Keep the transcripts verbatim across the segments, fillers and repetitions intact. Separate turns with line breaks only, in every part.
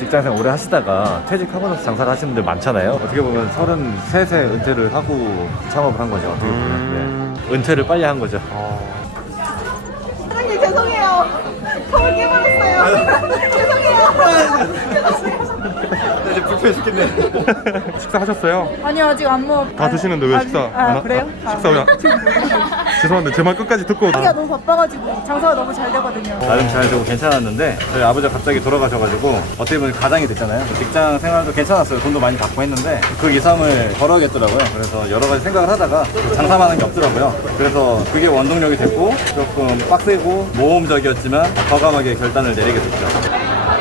직장생활 오래 하시다가 퇴직하고 나서 장사를 하시는 분들 많잖아요. 어떻게 보면 서른셋에 은퇴를 하고 창업을 한 거죠. 어떻게 보면.
음...
네. 은퇴를 빨리 한 거죠.
어...
사장님 죄송해요. 거울 깨버렸어요. 죄송해요.
이제 불편해 죽겠네.
식사하셨어요?
아니요 아직 안 먹.
다 드시는데 왜 식사
아,
안 하-
그래요?
아, 식사 왜 안- 죄송한데 제 말 끝까지 듣고
자기가 너무 바빠가지고 장사가 너무 잘 되거든요.
나름 잘 되고 괜찮았는데 저희 아버지가 갑자기 돌아가셔가지고 어떻게 보면 가장이 됐잖아요. 직장 생활도 괜찮았어요. 돈도 많이 받고 했는데 그 이상을 벌어야겠더라고요. 그래서 여러 가지 생각을 하다가 장사만 하는 게 없더라고요. 그래서 그게 원동력이 됐고 조금 빡세고 모험적이었지만 과감하게 결단을 내리게 됐죠.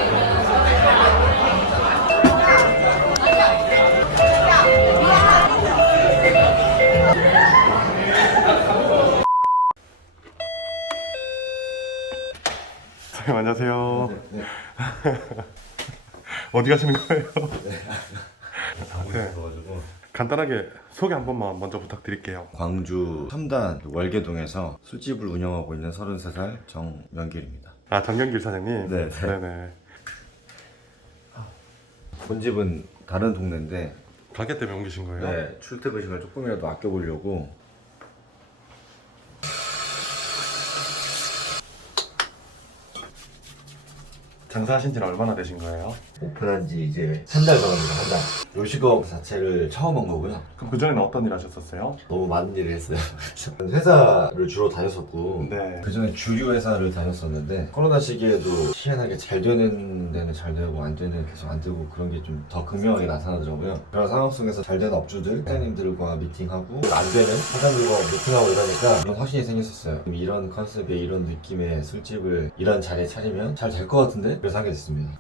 선생님 안녕하세요. 네, 네. 어디 가시는 거예요? 네. 간단하게 소개 한 번만 먼저 부탁드릴게요.
광주 첨단 월계동에서 술집을 운영하고 있는 서른세 살 정명길입니다.
아, 정경길 사장님?
네, 네.
네네.
본집은 다른 동네인데
가게 때문에 옮기신 거예요?
네, 출퇴근 시간을 조금이라도 아껴보려고.
장사하신 지는 얼마나 되신 거예요?
오픈한 지 이제 한 달 전입니다. 한 달. 요식업 자체를 처음 한 거고요.
그럼 그전에는 어떤 일 하셨었어요?
너무 많은 일을 했어요. 회사를 주로 다녔었고
네.
그전에 주류 회사를 다녔었는데 코로나 시기에도 희한하게 잘 되는 데는 잘 되고 안 되는 계속 안 되고 그런 게 좀 더 극명하게 나타나더라고요. 그런 상황 속에서 잘 되는 업주들, 사장님들과 미팅하고 안 되는 사장님들과 미팅하고 이러니까 그런 확신이 생겼었어요. 이런 컨셉의 이런 느낌의 술집을 이런 자리에 차리면 잘 될 것 같은데? 그래서 하게 됐습니다.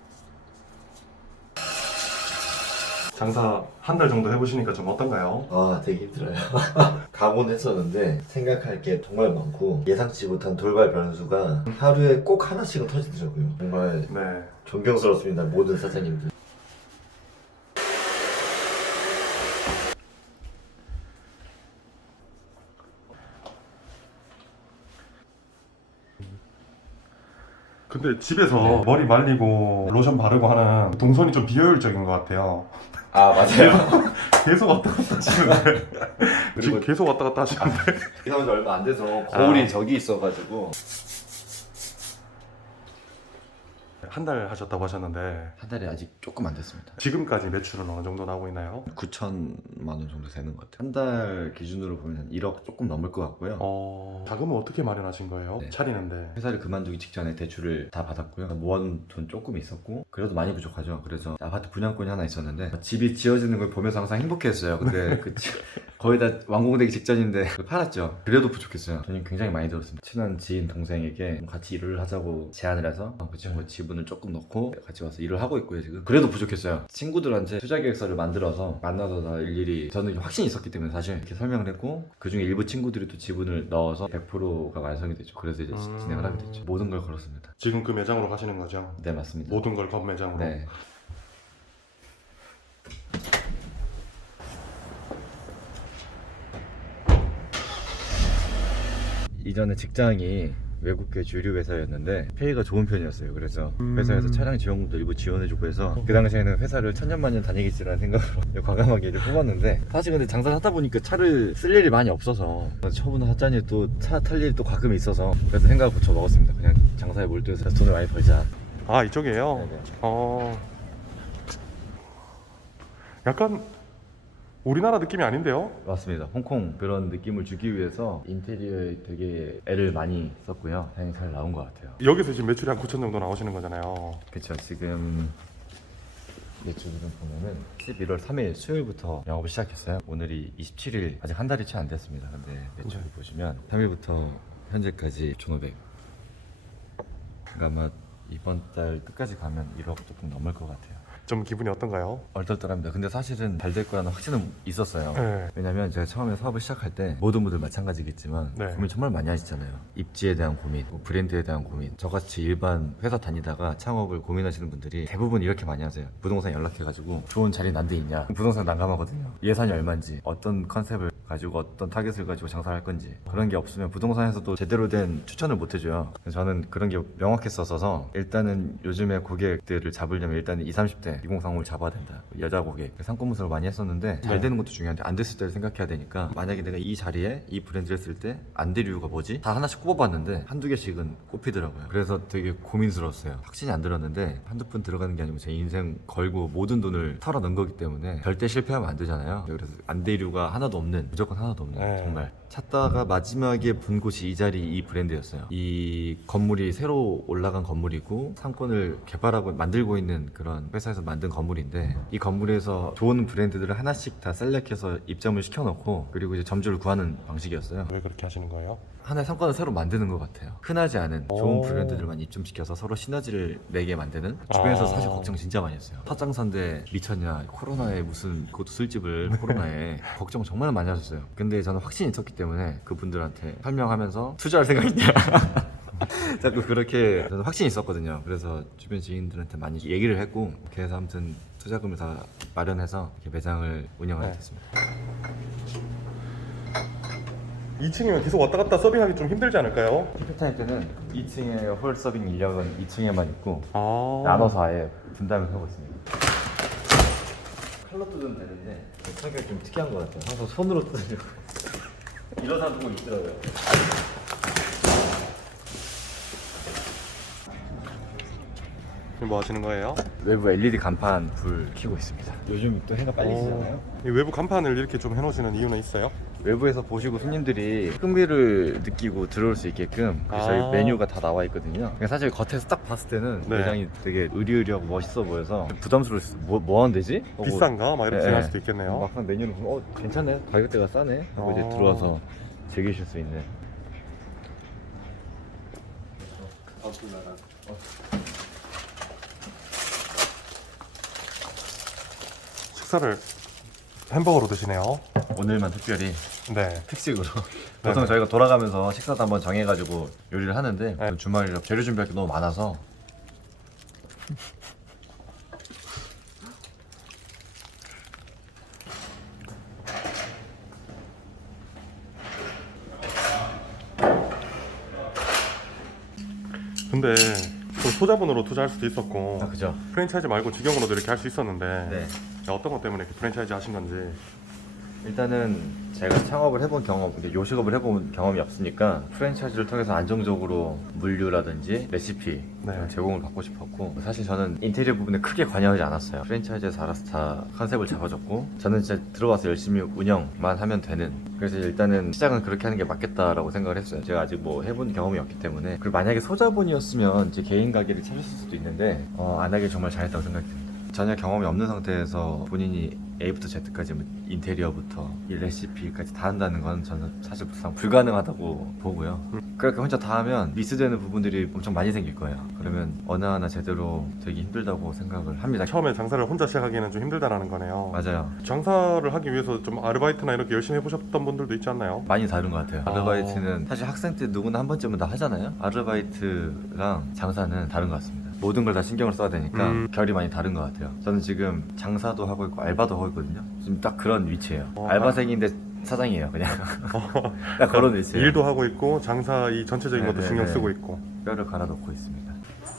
장사 한 달 정도 해보시니까 좀 어떤가요?
아 되게 힘들어요. 각오는 했었는데 생각할 게 정말 많고 예상치 못한 돌발 변수가 하루에 꼭 하나씩은 터지더라고요. 정말
네.
존경스럽습니다. 모든 사장님들.
근데 집에서
네.
머리 말리고 로션 바르고 하는 동선이 좀 비효율적인 것 같아요.
아 맞아요.
계속 왔다 갔다 하시는데 지금
그리고
계속 왔다 갔다 하시는데
이사온 지 얼마 안 돼서 거울이
아.
저기 있어가지고
한 달 하셨다고 하셨는데
한 달에 아직 조금 안 됐습니다.
지금까지 매출은 어느 정도 나오고 있나요?
구천만 원 정도 되는 것 같아요. 한 달 기준으로 보면 한 일억 조금 넘을 것 같고요.
어... 자금은 어떻게 마련하신 거예요?
네.
차리는데.
회사를 그만두기 직전에 대출을 다 받았고요. 모아둔 돈 조금 있었고 그래도 많이 부족하죠. 그래서 아파트 분양권이 하나 있었는데 집이 지어지는 걸 보면서 항상 행복했어요. 근데 그 지- 거의 다 완공되기 직전인데 그걸 팔았죠. 그래도 부족했어요. 돈이 굉장히 많이 들었습니다. 친한 지인 동생에게 같이 일을 하자고 제안을 해서 그 친구 지분을 조금 넣고 같이 와서 일을 하고 있고요. 지금 그래도 부족했어요. 친구들한테 투자 계획서를 만들어서 만나서 다 일일이 저는 확신이 있었기 때문에 사실 이렇게 설명을 했고 그중에 일부 친구들이 또 지분을 넣어서 백 퍼센트가 완성이 됐죠. 그래서 이제
음...
진행을 하게 됐죠. 모든 걸 걸었습니다.
지금 그 매장으로 가시는 거죠?
네 맞습니다.
모든 걸 건 매장으로?
네. 이전에 직장이 외국계 주류 회사였는데 페이가 좋은 편이었어요. 그래서
음...
회사에서 차량 지원금도 일부 지원해주고 해서 그 당시에는 회사를 천년만년 다니겠지라는 생각으로 과감하게 이제 뽑았는데 사실 근데 장사를 하다 보니까 차를 쓸 일이 많이 없어서 처분 하자니 또 차 탈 일이 또 가끔 있어서 그래서 생각을 고쳐 먹었습니다. 그냥 장사에 몰두해서 돈을 많이 벌자.
아 이쪽이에요?
네네.
어... 약간 우리나라 느낌이 아닌데요?
맞습니다. 홍콩 그런 느낌을 주기 위해서 인테리어에 되게 애를 많이 썼고요. 다행히 잘 나온 것 같아요.
여기서 지금 매출이 한 구천 정도 나오시는 거잖아요.
그쵸. 지금 매출을 보면은 십일월 삼일 수요일부터 영업을 시작했어요. 오늘이 이십칠일 아직 한 달이 채 안 됐습니다. 근데 매출을 보시면 삼일부터 현재까지 천오백. 그러니까 아마 이번 달 끝까지 가면 일억 조금 넘을 것 같아요.
좀 기분이 어떤가요?
얼떨떨합니다. 근데 사실은 잘 될 거라는 확신은 있었어요.
네.
왜냐면 제가 처음에 사업을 시작할 때 모든 분들 마찬가지겠지만
네.
고민 정말 많이 하시잖아요. 입지에 대한 고민, 뭐 브랜드에 대한 고민. 저같이 일반 회사 다니다가 창업을 고민하시는 분들이 대부분 이렇게 많이 하세요. 부동산 연락해가지고 좋은 자리 난 데 있냐. 부동산 난감하거든요. 예산이 얼마인지, 어떤 컨셉을 가지고 어떤 타겟을 가지고 장사를 할 건지 그런 게 없으면 부동산에서도 제대로 된 추천을 못 해줘요. 그래서 저는 그런 게 명확했었어서 일단은 요즘에 고객들을 잡으려면 일단은 이십, 삼십 대 이공삼공을 잡아야 된다. 여자 고객 상권 분석을 많이 했었는데 잘
네.
되는 것도 중요한데 안 됐을 때를 생각해야 되니까 만약에 내가 이 자리에 이 브랜드를 쓸 때 안 될 이유가 뭐지? 다 하나씩 꼽아봤는데 한두 개씩은 꼽히더라고요. 그래서 되게 고민스러웠어요. 확신이 안 들었는데 한두 푼 들어가는 게 아니고 제 인생 걸고 모든 돈을 털어 넣은 거기 때문에 절대 실패하면 안 되잖아요. 그래서 안 될 이유가 하나도 없는, 무조건 하나도 없는
네.
정말 찾다가 마지막에 본 곳이 이 자리 이 브랜드였어요. 이 건물이 새로 올라간 건물이고 상권을 개발하고 만들고 있는 그런 회사에서 만든 건물인데 이 건물에서 좋은 브랜드들을 하나씩 다 셀렉해서 입점을 시켜놓고 그리고 이제 점주를 구하는 방식이었어요.
왜 그렇게 하시는 거예요?
하나의 상권을 새로 만드는 것 같아요. 흔하지 않은 좋은
오.
브랜드들만 입점시켜서 서로 시너지를 내게 만드는. 주변에서
아.
사실 걱정 진짜 많이 했어요. 첫 장사인데 미쳤냐, 코로나에 무슨 그것도 술집을 코로나에 걱정 정말 많이 하셨어요. 근데 저는 확신이 있었기 때문에 그분들한테 설명하면서 투자할 생각 있냐 자꾸 그렇게 저는 확신이 있었거든요. 그래서 주변 지인들한테 많이 얘기를 했고 그래서 아무튼 투자금을 다 마련해서 이렇게 매장을 운영하게
네.
됐습니다.
이 층이면 계속 왔다 갔다 서빙하기 좀 힘들지 않을까요?
피크타임 때는 이 층에 홀 서빙 인력은 이 층에만 있고
아.
나눠서 아예 분담을 하고 있습니다. 칼로 뜯으면 되는데 성격이 좀 특이한 것 같아요. 항상 손으로 뜯으려고 이런 사람 보고 있더라고요.
뭐 하시는 거예요?
외부 엘이디 간판 불 켜고 있습니다. 요즘 또 해가 빨리 지잖아요.
이 외부 간판을 이렇게 좀 해놓으시는 이유는 있어요?
외부에서 보시고 손님들이 흥미를 느끼고 들어올 수 있게끔
아.
저희 메뉴가 다 나와 있거든요. 그러니까 사실 겉에서 딱 봤을 때는
네.
매장이 되게 의리의리하고 멋있어 보여서 부담스러웠어요. 뭐, 뭐 하는 데지? 하고
비싼가? 막 이렇게
네.
생각할 수도 있겠네요.
막상 메뉴를 보면 어 괜찮네, 가격대가 싸네 하고
어.
이제 들어와서 즐기실 수 있는.
식사를 햄버거로 드시네요.
오늘만 특별히
네.
특식으로 보통 저희가 돌아가면서 식사도 한번 정해가지고 요리를 하는데
네.
주말이라 재료 준비할 게 너무 많아서
근데 또 소자본으로 투자할 수도 있었고
아 그죠?
프랜차이즈 말고 직영으로도 이렇게 할 수 있었는데
네.
어떤 것 때문에 이렇게 프랜차이즈 하신 건지.
일단은 제가 창업을 해본 경험, 근데 요식업을 해본 경험이 없으니까 프랜차이즈를 통해서 안정적으로 물류라든지 레시피
네.
제공을 받고 싶었고 사실 저는 인테리어 부분에 크게 관여하지 않았어요. 프랜차이즈에서 알아서 다 컨셉을 잡아줬고 저는 진짜 들어와서 열심히 운영만 하면 되는, 그래서 일단은 시작은 그렇게 하는 게 맞겠다라고 생각을 했어요. 제가 아직 뭐 해본 경험이 없기 때문에. 그리고 만약에 소자본이었으면 제 개인 가게를 차렸을 수도 있는데 어, 안 하길 정말 잘했다고 생각합니다. 전혀 경험이 없는 상태에서 본인이 A부터 Z까지 뭐 인테리어부터 이 레시피까지 다 한다는 건 저는 사실 불가능하다고 보고요. 그렇게 혼자 다 하면 미스되는 부분들이 엄청 많이 생길 거예요. 그러면 어느 하나 제대로 되기 힘들다고 생각을 합니다.
처음에 장사를 혼자 시작하기에는 좀 힘들다라는 거네요.
맞아요.
장사를 하기 위해서 좀 아르바이트나 이렇게 열심히 해보셨던 분들도 있지 않나요?
많이 다른 것 같아요.
아.
아르바이트는 사실 학생 때 누구나 한 번쯤은 다 하잖아요. 아르바이트랑 장사는 다른 것 같습니다. 모든 걸 다 신경을 써야 되니까
음.
결이 많이 다른 것 같아요. 저는 지금 장사도 하고 있고 알바도 하고 있거든요. 지금 딱 그런 위치예요.
어.
알바생인데 사장이에요, 그냥. 딱 그런 위치예요.
일도 하고 있고 장사 이 전체적인 것도
네네네.
신경 쓰고 있고.
뼈를 갈아놓고 있습니다.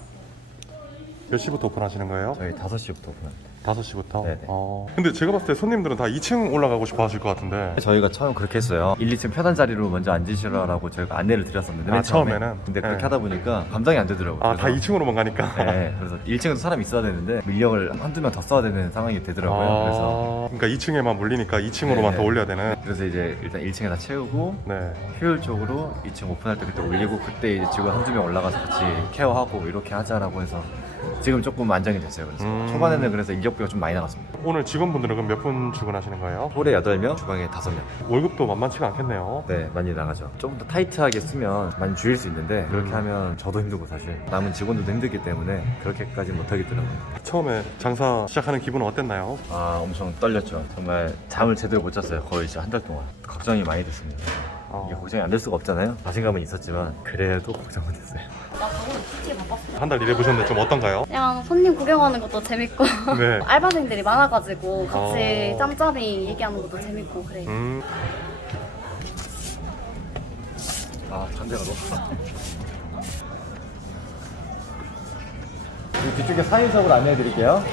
몇 시부터 오픈하시는 거예요?
저희 다섯 시부터 오픈합니다.
다섯 시부터?
네네.
어. 근데 제가 봤을 때 손님들은 다 이 층 올라가고 싶어 하실 것 같은데.
저희가 처음 그렇게 했어요. 일, 이 층 편한 자리로 먼저 앉으시라고 저희가 안내를 드렸었는데
아,
맨 처음에.
처음에는?
근데 그렇게
네.
하다 보니까 감당이 안 되더라고요.
아, 다
그래서
이 층으로만 가니까?
네, 그래서 일 층에도 사람이 있어야 되는데 인력을 한두 명 더 써야 되는 상황이 되더라고요.
아,
그래서
그러니까 이 층에만 몰리니까 이 층으로만
네네.
더 올려야 되는.
그래서 이제 일단 일 층에 다 채우고
네.
효율적으로 이 층 오픈할 때 그때 올리고 그때 이제 직원 한두 명 올라가서 같이 케어하고 이렇게 하자라고 해서 지금 조금 안정이 됐어요. 그래서
음.
초반에는 그래서 인력비가 좀 많이 나갔습니다.
오늘 직원분들은 그럼 몇 분 출근하시는 거예요?
홀에 여덟 명, 주방에 다섯 명.
월급도 만만치가 않겠네요.
네, 많이 나가죠. 조금 더 타이트하게 쓰면 많이 줄일 수 있는데 그렇게
음.
하면 저도 힘들고 사실 남은 직원들도 힘들기 때문에 그렇게까지 못하겠더라고요.
처음에 장사 시작하는 기분은 어땠나요?
아, 엄청 떨렸죠. 정말 잠을 제대로 못 잤어요. 거의 진짜 한 달 동안. 걱정이 많이 됐습니다.
어.
이게 걱정이 안 될 수가 없잖아요. 자신감은 있었지만 그래도 걱정은 됐어요.
나 저번에 솔직히 바빴어.
한 달 일해보셨는데 좀 어떤가요?
그냥 손님 구경하는 것도 재밌고
네.
알바생들이 많아가지고 같이
어.
짬짬이 얘기하는 것도 재밌고 그래.
음.
아, 잔대가 높다. 뒤쪽에 사인석으로 안내해 드릴게요.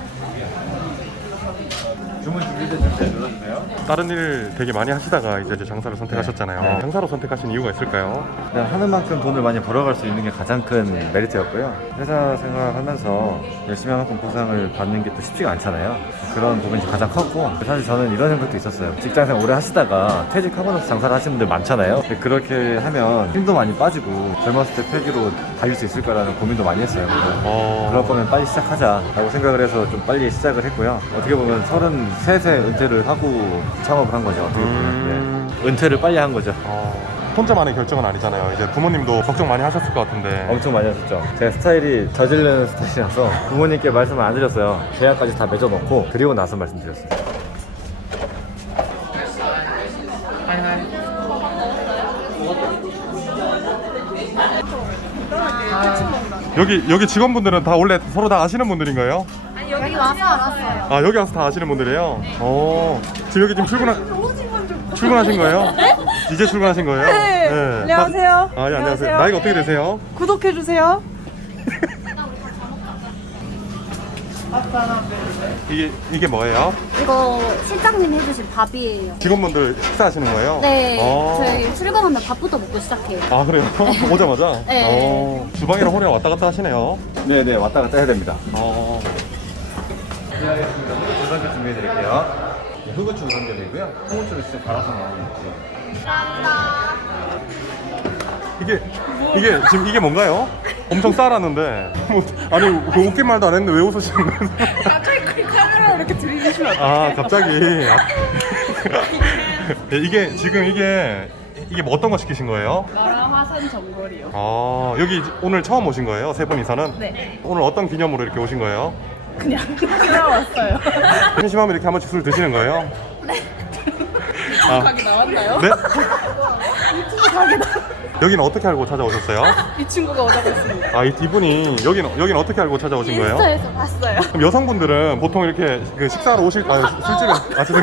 주문 준비된 줄때 눌러주세요.
다른 일 되게 많이 하시다가 이제 이제 장사를 선택하셨잖아요.
네.
장사로 선택하신 이유가 있을까요?
그냥 하는 만큼 돈을 많이 벌어갈 수 있는 게 가장 큰 메리트였고요. 회사 생활하면서 열심히 한 만큼 보상을 받는 게 또 쉽지가 않잖아요. 그런 부분이 가장 컸고, 사실 저는 이런 생각도 있었어요. 직장생활 오래 하시다가 퇴직하고 나서 장사를 하시는 분들 많잖아요. 근데 그렇게 하면 힘도 많이 빠지고 젊었을 때 폐기로 달릴 수 있을까라는 고민도 많이 했어요. 그래서
어...
그럴 거면 빨리 시작하자라고 생각을 해서 좀 빨리 시작을 했고요. 어떻게 보면 서른세 세 은퇴를 하고 창업을 한 거죠. 어떻게 보면.
음...
네. 은퇴를 빨리 한 거죠.
어... 혼자만의 결정은 아니잖아요. 이제 부모님도 걱정 많이 하셨을 것 같은데.
엄청 많이 하셨죠. 제 스타일이 저지르는 스타일이라서 부모님께 말씀을 안 드렸어요. 계약까지 다 맺어놓고 그리고 나서 말씀드렸어요.
여기 여기 직원분들은 다 원래 서로 다 아시는 분들인가요?
여기 와서 알았어요.
아 여기 와서 다 아시는 분들이에요? 어 지금 여기 지금 출근하 출근하신 거예요?
네?
이제 출근하신 거예요?
네. 안녕하세요.
아, 예, 안녕하세요. 나이가 어떻게 되세요?
구독해주세요.
이게 이게 뭐예요?
이거 실장님이 해주신 밥이에요.
직원분들 식사하시는 거예요?
네,
어.
저희 출근하면 밥부터 먹고 시작해요.
아 그래요? 오자마자?
네.
어, 주방이랑 홀이랑 왔다 갔다 하시네요.
네네, 왔다 갔다 해야 됩니다.
어.
준비하겠습니다. 후구추 우선주 준비해드릴게요. 후구추 우선주이고요. 홍후추를 직접 갈아서 나오는 거지.
이게 이게 지금 이게 뭔가요? 엄청 쌀았는데 뭐, 아니 그 웃긴 말도 안 했는데 왜 웃으시는 거예요?
갑자기 그 카메라 이렇게 들이대시면
아 갑자기 아. 네, 이게 지금 이게 이게 뭐 어떤 거 시키신 거예요?
마라 화산 전골이요.
아 여기 오늘 처음 오신 거예요? 세 분이서는?
네.
오늘 어떤 기념으로 이렇게 오신 거예요?
그냥 그냥 왔어요.
심심하면 이렇게 한 번씩 술 드시는 거예요?
네.
아,
가게 나왔나요?
네?
유튜브 가게 나.
여기는 어떻게 알고 찾아오셨어요?
이 친구가 오자고 했습니다.
아, 이 이분이 여기는 여기는 어떻게 알고 찾아오신 거예요?
인스타에서 봤어요.
그럼 여성분들은 보통 이렇게 그 식사하러 오실 아 술집에 아 죄송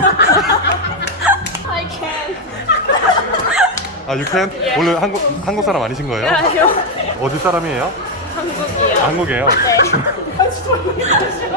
I can.
아 유캔 원래 한국 한국 사람 아니신 거예요?
아니요.
어디 사람이에요?
한국이에요.
한국이에요.
아 진짜.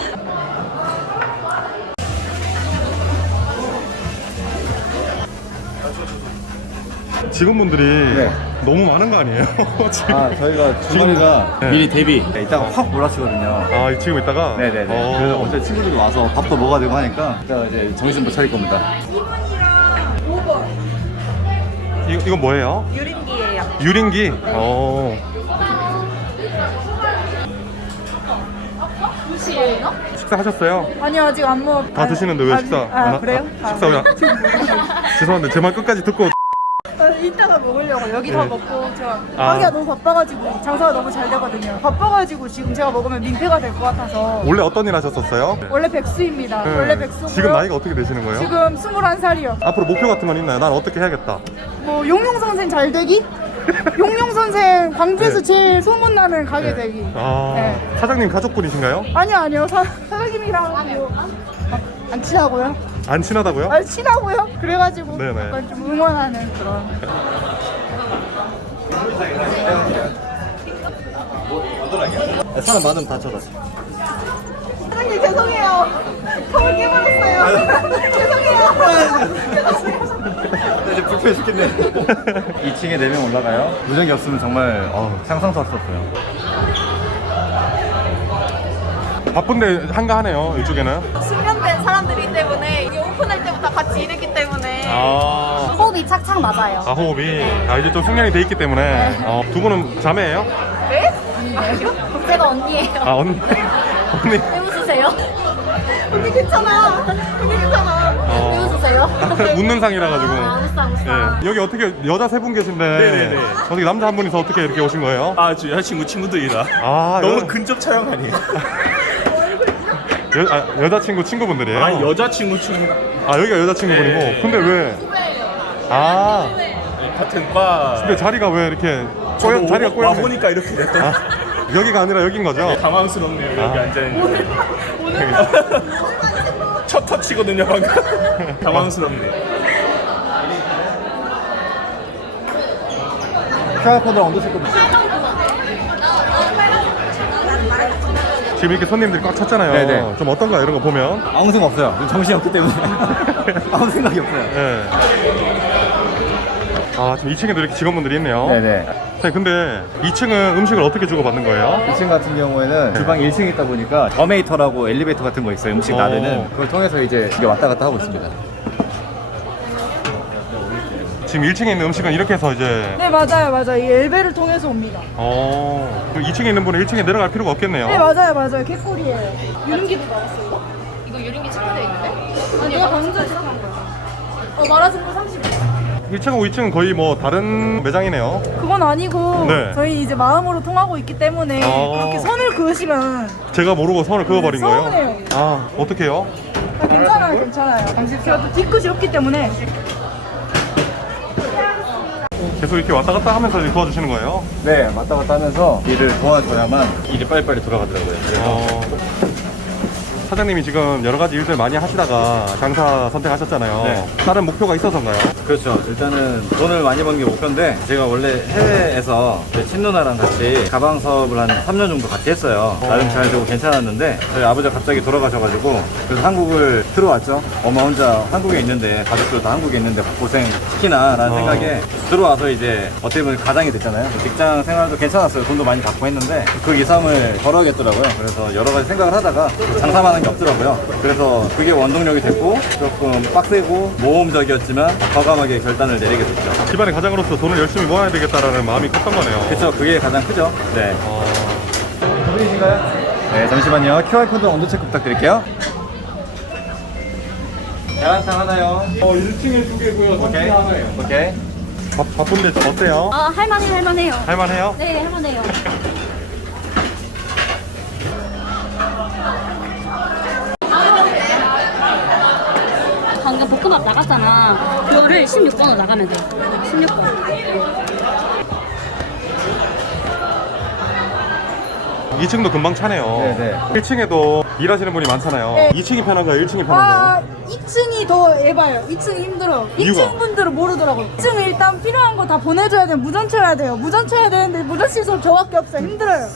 직원분들이
네.
너무 많은 거 아니에요? 지금
아, 저희가 주방이가
네.
미리 대비. 네, 이따가 확 몰아치거든요.
아 지금 있다가
네네네.
어.
그래서 어제 친구들이 와서 밥도 먹어야 되고 하니까 이따가 이제 정신도 차릴 겁니다.
이 번이랑 오 번.
이거 이건 뭐예요?
유린기예요.
유린기. 어.
무시예요?
식사하셨어요?
아니요 아직 안 먹.
다 드시는데 왜 식사?
아,
안 하-
그래요?
아, 식사 왜? 안- 죄송한데 제 말 끝까지 듣고
아, 이따가 먹으려고 여기 다
네.
먹고 제가
아.
가게가 너무 바빠가지고 장사가 너무 잘 되거든요. 바빠가지고 지금 제가 먹으면 민폐가 될 것 같아서
원래 어떤 일 하셨었어요?
원래 백수입니다.
네.
원래 백수고요.
지금 나이가 어떻게 되시는 거예요?
지금 스물한 살이요.
앞으로 목표 같은 건 있나요? 난 어떻게 해야겠다.
뭐 용용 선생 잘 되기? 용용 선생 광주에서
네.
제일 소문나는 가게 되기.
아
네.
사장님 가족분이신가요?
아니요 아니요 사, 사장님이랑 뭐, 아, 안 친하고요.
안 친하다고요?
아 친하고요. 그래가지고
네네.
약간 좀 응원하는 그런.
사람 많으면 다쳐다.
사장님 죄송해요. 턱을 깨버렸어요. 죄송해요.
이제 불편해 죽겠네. 이 층에 네 명 올라가요. 무전기 없으면 정말 어, 상상도 할 수 없어요.
바쁜데 한가하네요 이쪽에는.
숙련된 사람들이기 때문에 이게 오픈할 때부터 같이 일했기 때문에
아,
호흡이 착착 맞아요.
아 호흡이 아 이제 좀 숙련이 돼 있기 때문에 어, 두 분은 자매예요?
네?
언니예요. 제가 언니예요.
아 언니 언니
왜 웃으세요?
언니 괜찮아. 언니 괜찮아.
왜
어,
웃으세요?
웃는 상이라 가지고.
아, 웃상, 웃상.
예. 여기 어떻게 여자 세 분 계신데
네네네.
어떻게 남자 한 분이서 어떻게 이렇게 오신 거예요?
아, 저 여자친구 친구들이라.
아
너무
여,
근접 촬영 아니에요?
여, 아, 여자친구 친구분들이에요?
아니, 여자친구 친구
아 여기가 여자친구분이고
네.
근데 왜? 아
같은 과.
근데 자리가 왜 이렇게 꼬여,
저도
자리가
와
꼬였네.
보니까 이렇게 됐다.
아, 여기가 아니라 여긴 거죠?
당황스럽네요, 여기
아.
앉아있는데. 첫 터치거든요, 방금. 당황스럽네.
큐알코드 언더 체크.
지금 이렇게 손님들이 꽉 찼잖아요.
네네.
좀 어떤가 이런 거 보면.
아무 생각 없어요. 정신이 없기 때문에 아무 생각이 없어요.
예. 아 지금 이 층에도 이렇게 직원분들이 있네요.
네네.
자, 근데 이 층은 음식을 어떻게 주고받는 거예요?
이 층 같은 경우에는 주방 일 층에 있다 보니까 어메이터라고 엘리베이터 같은 거 있어요. 음식
어.
나르는 그걸 통해서 이제 이게 왔다 갔다 하고 있습니다.
지금 일 층에 있는 음식은 이렇게 해서 이제
네 맞아요 맞아요. 이 엘베를 통해서 옵니다.
어. 그럼 이 층에 있는 분은 일 층에 내려갈 필요가 없겠네요.
네 맞아요 맞아요. 개꿀이에요. 유림기도 나왔어요.
이거 유림기 체크되어 있는데?
아니 내가 방금 전에 체크한 거야. 어 마라샹궈 삼십 원.
일 층하고 이 층은 거의 뭐 다른 매장이네요.
그건 아니고
네.
저희 이제 마음으로 통하고 있기 때문에
아.
그렇게 선을 그으시면
제가 모르고 선을 그어버린
네,
거예요.
서운해요.
아, 어떡해요?
아, 괜찮아요 괜찮아요. 제가 또 뒤끝이 없기 때문에
계속 이렇게 왔다 갔다 하면서 이제 도와주시는 거예요?
네, 왔다 갔다 하면서 일을 도와줘야만 일이 빨리빨리 돌아가더라고요. 그래서
어. 사장님이 지금 여러 가지 일들 많이 하시다가 장사 선택하셨잖아요.
네.
다른 목표가 있어서인가요?
그렇죠. 일단은 돈을 많이 버는 게 목표인데 제가 원래 해외에서 제 친누나랑 같이 가방 사업을 한 삼 년 정도 같이 했어요. 나름 잘 되고 괜찮았는데 저희 아버지가 갑자기 돌아가셔가지고 그래서 한국을 들어왔죠. 엄마 혼자 한국에 있는데 가족들 다 한국에 있는데 고생 시키나 라는
어.
생각에 들어와서 이제 어떻게 보면 가장이 됐잖아요. 직장 생활도 괜찮았어요. 돈도 많이 받고 했는데 그 이상을 벌어야겠더라고요. 그래서 여러 가지 생각을 하다가 장사만 하는 게 없더라고요. 그래서 그게 원동력이 됐고 조금 빡세고 모험적이었지만 과감하게 결단을 내리게 됐죠.
집안의 가장으로서 돈을 열심히 모아야 되겠다라는 마음이 컸던 거네요.
그렇죠. 그게 가장 크죠. 네.
어.
분이신가요? 네, 잠시만요. 큐알코드 온도 체크 부탁드릴게요. 계란탕 하나요.
어, 일 층에 두 개고요.
오케이. 오케이.
바, 바쁜데 어때요?
아, 할만해, 할만해요.
할만해요?
네, 할만해요. 방금 볶음밥 나갔잖아. 그거를 십육 번으로 나가면 돼. 십육 번.
이 층도 금방 차네요.
네네.
일 층에도 일하시는 분이 많잖아요.
네.
이 층이 편한가요? 일 층이
아
편한가요?
이 층이 더 에바예요. 이 층이 힘들어요.
이유가?
이 층 분들은 모르더라고요. 이 층은 일단 필요한 거 다 보내줘야 돼요. 무전 쳐야 돼요. 무전 쳐야 되는데 무전 시설 저밖에 없어요. 힘들어요.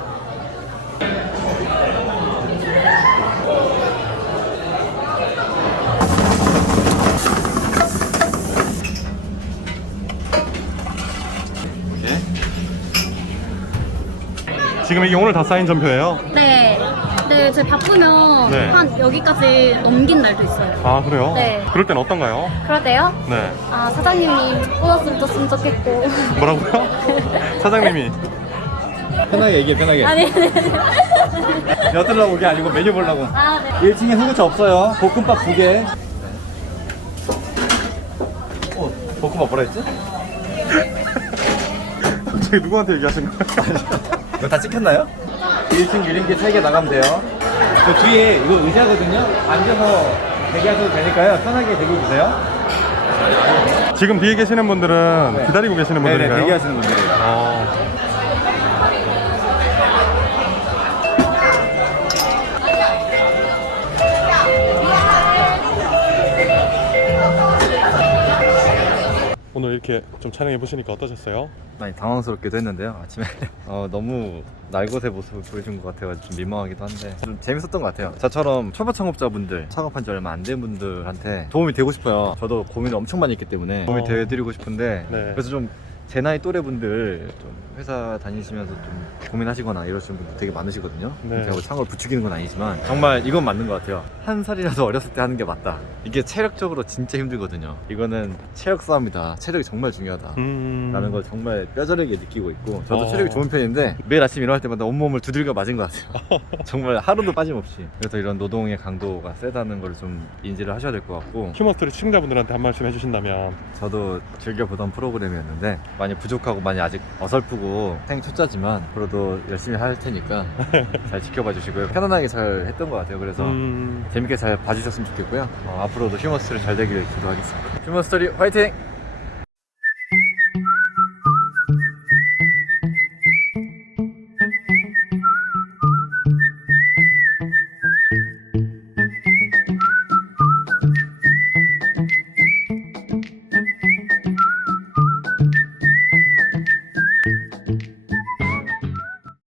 지금 이게 오늘 다 쌓인 전표예요?
네. 네, 제 바쁘면
네.
한 여기까지 넘긴 날도 있어요.
아 그래요?
네.
그럴 땐 어떤가요?
그럴 때요?
네.
아, 사장님이 보너스를 줬으면 좋겠고.
뭐라고요? 사장님이
편하게 얘기해, 편하게.
아니, 네.
엿들라고 그게 아니고 메뉴 보려고.
아, 네.
일 층에 후구차 없어요. 볶음밥 두 개. 어, 볶음밥 뭐라 했지?
갑자기 누구한테 얘기하신 거예요?
이거 다 찍혔나요? 일 층 유림기 세 개 나가면 돼요. 저 뒤에 이거 의자거든요. 앉아서 대기하셔도 되니까요. 편하게 대기 주세요.
지금 뒤에 계시는 분들은
네.
기다리고 계시는
네네,
분들인가요?
대기하시는 분들이에요.
어. 오늘 이렇게 좀 촬영해 보시니까 어떠셨어요?
많이 당황스럽기도 했는데요. 아침에 어, 너무 날것의 모습을 보여준 것 같아가지고 좀 민망하기도 한데 좀 재밌었던 것 같아요. 저처럼 초보 창업자분들, 창업한 지 얼마 안 된 분들한테 도움이 되고 싶어요. 저도 고민을 엄청 많이 했기 때문에 도움이
어.
되드리고 싶은데
네.
그래서 좀 제 나이 또래 분들 좀 회사 다니시면서 좀 고민하시거나 이러시는 분들 되게 많으시거든요.
네.
제가 뭐 창을 부추기는 건 아니지만 정말 이건 맞는 것 같아요. 한 살이라도 어렸을 때 하는 게 맞다. 이게 체력적으로 진짜 힘들거든요. 이거는 체력 싸움이다. 체력이 정말 중요하다.
음...
라는 걸 정말 뼈저리게 느끼고 있고 저도
어.
체력이 좋은 편인데 매일 아침 일어날 때마다 온몸을 두들겨 맞은 것 같아요. 정말 하루도 빠짐없이. 그래서 이런 노동의 강도가 세다는 걸 좀 인지를 하셔야 될 것 같고
휴머스토리 시청자분들한테 한 말씀 해주신다면.
저도 즐겨보던 프로그램이었는데 많이 부족하고 많이 아직 어설프고 생 초짜지만 앞으로도 열심히 할 테니까 잘 지켜봐 주시고요. 편안하게 잘 했던 것 같아요. 그래서
음...
재밌게 잘 봐주셨으면 좋겠고요. 어, 앞으로도 휴머스토리 잘 되길 기도하겠습니다. 휴머스토리 화이팅!